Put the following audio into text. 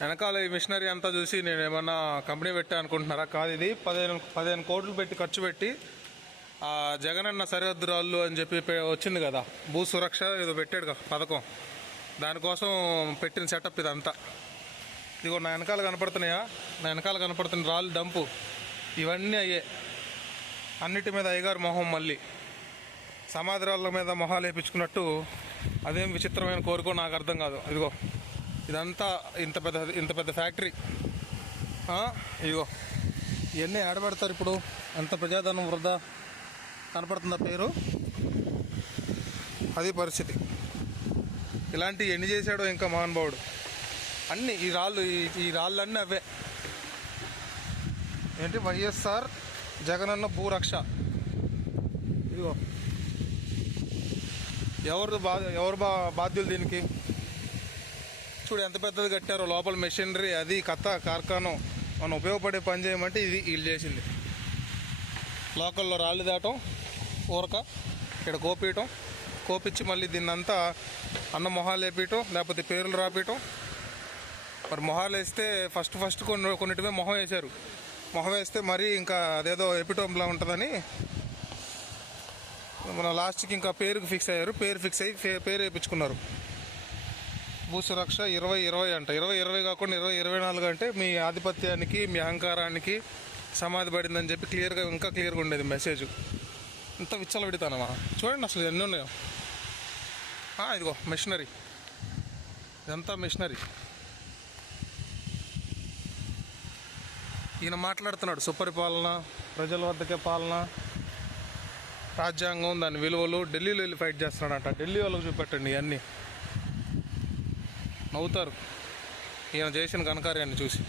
వెనకాల ఈ మిషనరీ అంతా చూసి నేను ఏమన్నా కంపెనీ పెట్టా అనుకుంటున్నారా? కాదు, ఇది 15 కోట్లు పెట్టి ఖర్చు పెట్టి ఆ జగనన్న సరిహద్దు రాళ్ళు అని చెప్పి వచ్చింది కదా, భూ సురక్ష ఏదో పెట్టాడు కదా పథకం, దానికోసం పెట్టిన సెటప్ ఇదంతా. ఇదిగో నా వెనకాల కనపడుతున్నాయా? నా వెనకాల కనపడుతున్న రాళ్ళు డంపు ఇవన్నీ అయ్యే. అన్నిటి మీద అయ్యగారు మొహం, మళ్ళీ సమాధి రాళ్ళ మీద మొహాలు వేయించుకున్నట్టు. అదేం విచిత్రమైన కోరికో నాకు అర్థం కాదు. ఇదిగో ఇదంతా ఇంత పెద్ద ఫ్యాక్టరీ. ఇదిగో ఇవన్నీ ఆడబెడతారు ఇప్పుడు. అంత ప్రజాధనం వృధా. కనపడుతుందా పేరు? అది పరిస్థితి. ఇలాంటివి ఎన్ని చేశాడో ఇంకా మహానుభావుడు. అన్నీ ఈ రాళ్ళన్నీ అవే. ఏంటి? వైఎస్ఆర్ జగనన్న భూరక్ష. ఇదిగో ఎవరు బాధ్యులు దీనికి? చూడు ఎంత పెద్దది కట్టారో. లోపల మెషినరీ, అది కథ కార్ఖానం. మనం ఉపయోగపడే పని చేయమంటే ఇది వీళ్ళు చేసింది. లోకల్లో రాళ్ళు దాటం, ఊరక ఇక్కడ కోపించి మళ్ళీ దీన్నంతా అన్న మొహాలు వేపించటం, లేకపోతే పేర్లు రాపించటం. మరి మొహాలు వేస్తే ఫస్ట్ కొన్నిటిమే మొహం వేశారు. మొహం వేస్తే మరీ ఇంకా అదేదో ఎపిటోమ్లా ఉంటుందని మన లాస్ట్కి ఇంకా పేరుకి ఫిక్స్ అయ్యారు. పేరు ఫిక్స్ అయ్యి పేరు వేయించుకున్నారు. భూసురక్ష 2020 అంట. 2020 కాకుండా 2024 అంటే మీ ఆధిపత్యానికి, మీ అహంకారానికి సమాధి పడిందని చెప్పి ఇంకా క్లియర్గా ఉండేది మెసేజ్. ఇంత విచ్చలవిడితానమా? చూడండి అసలు ఎన్ని ఉన్నాయో. ఇదిగో మిషనరీ, ఇదంతా మిషనరీ. ఈయన మాట్లాడుతున్నాడు సుపరిపాలన, ప్రజల వద్దకే పాలన, రాజ్యాంగం, దాని విలువలు. ఢిల్లీలో వెళ్ళి ఫైట్ చేస్తున్నాడంట. ఢిల్లీ వాళ్ళకి చూపెట్టండి ఇవన్నీ. నవ్వుతారు ఈయన చేసిన ఘనకార్యాన్ని చూసి.